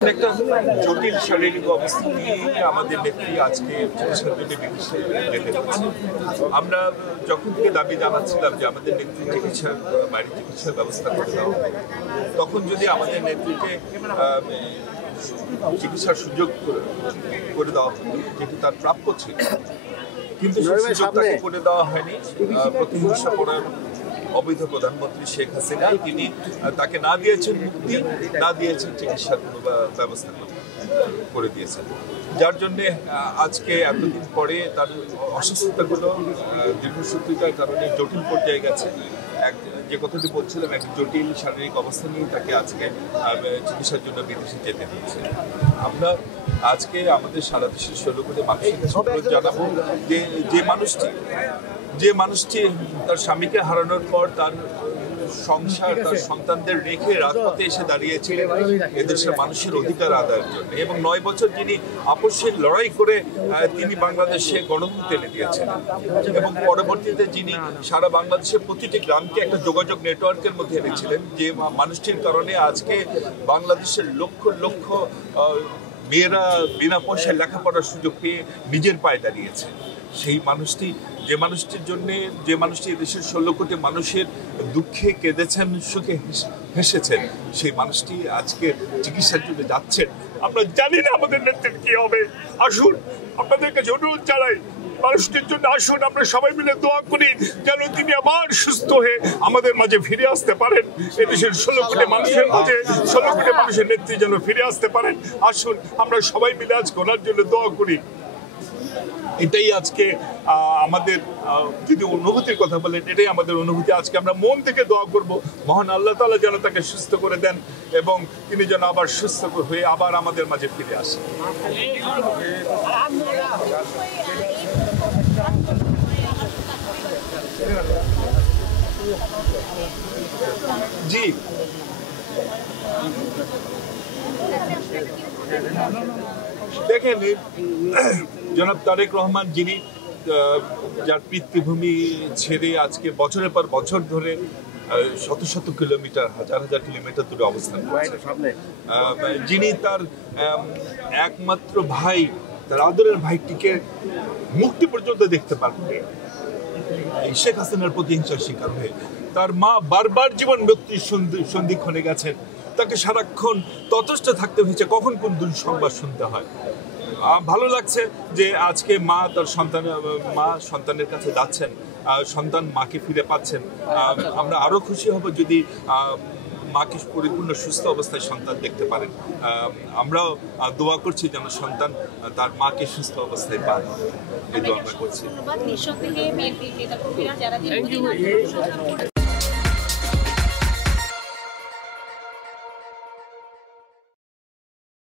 একটা জটিল শারীরিক অবস্থা নিয়ে আমাদের নেত্রী আজকে চিকিৎসার জন্য বিদেশে যেতে হচ্ছে। আমরা যখন থেকে দাবি জানাচ্ছিলাম যে আমাদের নেত্রী বাইরে চিকিৎসার ব্যবস্থা করে দেওয়া, তখন যদি আমাদের নেত্রীকে চিকিৎসার সুযোগ করে দেওয়া হতো, যেটি তার প্রাপ্য ছিল, কিন্তু সেই সুযোগ তাকে করে দেওয়া হয়নি। প্রতিহিংসা করার অবৈধ প্রধানমন্ত্রী শেখ হাসিনা তিনি তাকে না দিয়েছেন মুক্তি, না দিয়েছেন চিকিৎসার কোনো ব্যবস্থা করে দিয়েছেন, যার জন্যে আজকে এতদিন পরে তার অসুস্থতাগুলো দীর্ঘসূত্রিতার কারণে জটিল পর্যায়ে গেছে। যে কথাটি বলছিলাম, এক জটিল শারীরিক অবস্থা নিয়ে তাকে আজকে চিকিৎসার জন্য বিদেশে যেতে হচ্ছে। আমরা আজকে আমাদের সারা দেশের 16 কোটি মানুষের কাছে অনুরোধ জানাবো যে মানুষটি তার স্বামীকে হারানোর পর তার সংসার, তার সন্তানদের রেখে রাজপথে এসে দাঁড়িয়েছিলেন এদেশের মানুষের অধিকার আদায়ের জন্য, এবং 9 বছর যিনি আপসের লড়াই করে তিনি বাংলাদেশে গণতন্ত্র এনে দিয়েছিলেন, এবং পরবর্তীতে যিনি সারা বাংলাদেশের প্রতিটি গ্রামকে একটা যোগাযোগ নেটওয়ার্কের মধ্যে এনেছিলেন, যে মানুষটির কারণে আজকে বাংলাদেশের লক্ষ লক্ষ মেয়েরা বিনা পয়সায় লেখাপড়ার সুযোগ পেয়ে নিজের পায়ে দাঁড়িয়েছে। সেই মানুষটি, যে মানুষটি দেশের 16 কোটি মানুষের দুঃখে কেঁদেছেন, সুখে হেসেছেন, সেই মানুষটি আজকে চিকিৎসার জন্য যাচ্ছেন। আমরা জানি না আমাদের নেত্রীর কি হবে। আসুন, আপনাদের কাছে অনুরোধ জানাই, মানুষটির জন্য আসুন, আমরা সবাই মিলে দোয়া করি যেন তিনি আবার সুস্থ হয়ে আমাদের মাঝে ফিরে আসতে পারেন। এদেশের 16 কোটি মানুষের মাঝে 16 কোটি মানুষের নেত্রী যেন ফিরে আসতে পারেন। আসুন, আমরা সবাই মিলে আজকে ওনার জন্য দোয়া করি। এটাই আজকে আমাদের, যদি অনুভূতির কথা বলেন, এটাই আমাদের অনুভূতি। আজকে আমরা মন থেকে দোয়া করব, মহান আল্লাহ তাআলা যেন তাকে সুস্থ করে দেন এবং তিনি যেন আবার সুস্থ হয়ে আবার আমাদের মাঝে ফিরে আসেন। জি, দেখেন, জনাব তারেক রহমান, যিনি যার পিতৃভূমি ছেড়ে আজকে বছরের পর বছর ধরে শত শত কিলোমিটার, হাজার হাজার কিলোমিটার দূরে অবস্থান করছেন, যিনি তার একমাত্র ভাই, তার আদরের ভাইটিকে মুক্তি পর্যন্ত দেখতে পারবে এই শেখ হাসিনার প্রতিহিংসার শিকার হয়ে, তার মা বারবার জীবন মৃত্যুর সন্ধিক্ষণে গেছেন, তাকে সারাক্ষণ ততস্থ থাকতে হয়েছে কখন কোন দুঃসংবাদ শুনতে হয়। ভালো লাগছে যে আজকে মা তার সন্তানের কাছে যাচ্ছেন, সন্তান মাকে ফিরে পাচ্ছেন। আমরা আরো খুশি হব যদি মাকে পরিপূর্ণ সুস্থ অবস্থায় সন্তান দেখতে পারেন। আমরাও দোয়া করছি যেন সন্তান তার মাকে সুস্থ অবস্থায় পান, এই দোয়া আমরা করছি।